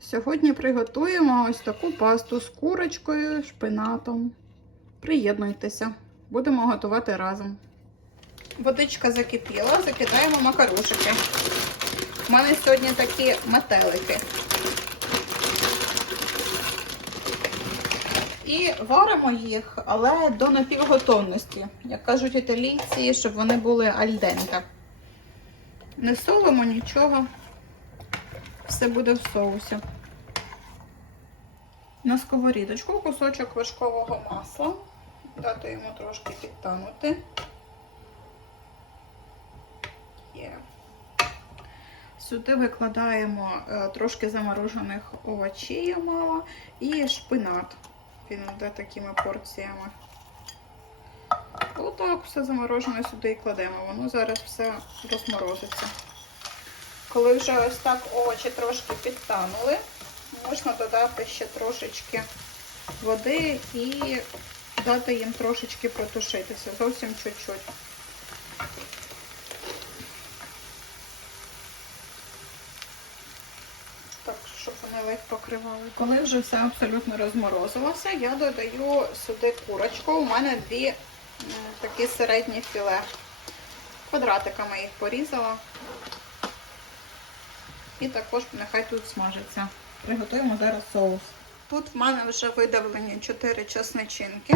Сьогодні приготуємо ось таку пасту з курочкою, шпинатом. Приєднуйтеся, будемо готувати разом. Водичка закипіла, закидаємо макарошики. У мене сьогодні такі метелики. І варимо їх, але до напівготовності. Як кажуть італійці, щоб вони були альденте. Не солимо нічого. Все буде в соусі. На сковорідочку кусочок вершкового масла. Дати йому трошки підтанути. Є. Сюди викладаємо е, трошки заморожених овочів мало і шпинат. Він йде такими порціями. Отак все заморожене сюди і кладемо. Воно зараз все розморозиться. Коли вже ось так овочі трошки підтанули, можна додати ще трошечки води і дати їм трошечки протушитися, зовсім чуть-чуть. Так, щоб вони ледь покривали. Коли вже все абсолютно розморозилося, я додаю сюди курочку. У мене дві такі середні філе. Квадратиками їх порізала. І також нехай тут смажиться. Приготуємо зараз соус. Тут в мене вже видавлені 4 чесничинки.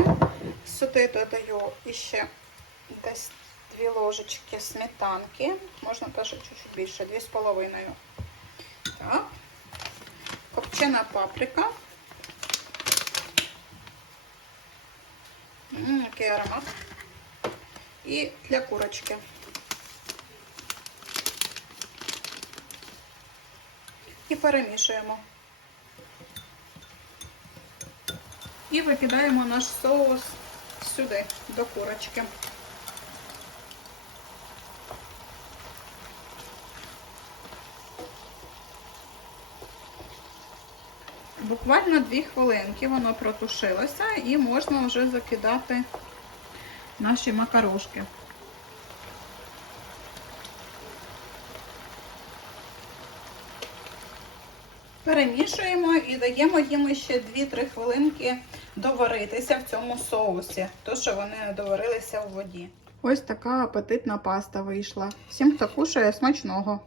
Сюди додаю іще десь 2 ложечки сметанки. Можна теж чуть-чуть більше, 2,5. Так. Копчена паприка. М, який аромат. І для курочки. І перемішуємо. І викидаємо наш соус сюди, до курочки. Буквально 2 хвилинки воно протушилося і можна вже закидати наші макарошки. Перемішуємо і даємо їм ще 2-3 хвилинки доваритися в цьому соусі, то що вони доварилися у воді. Ось така апетитна паста вийшла. Всім, хто кушає, смачного!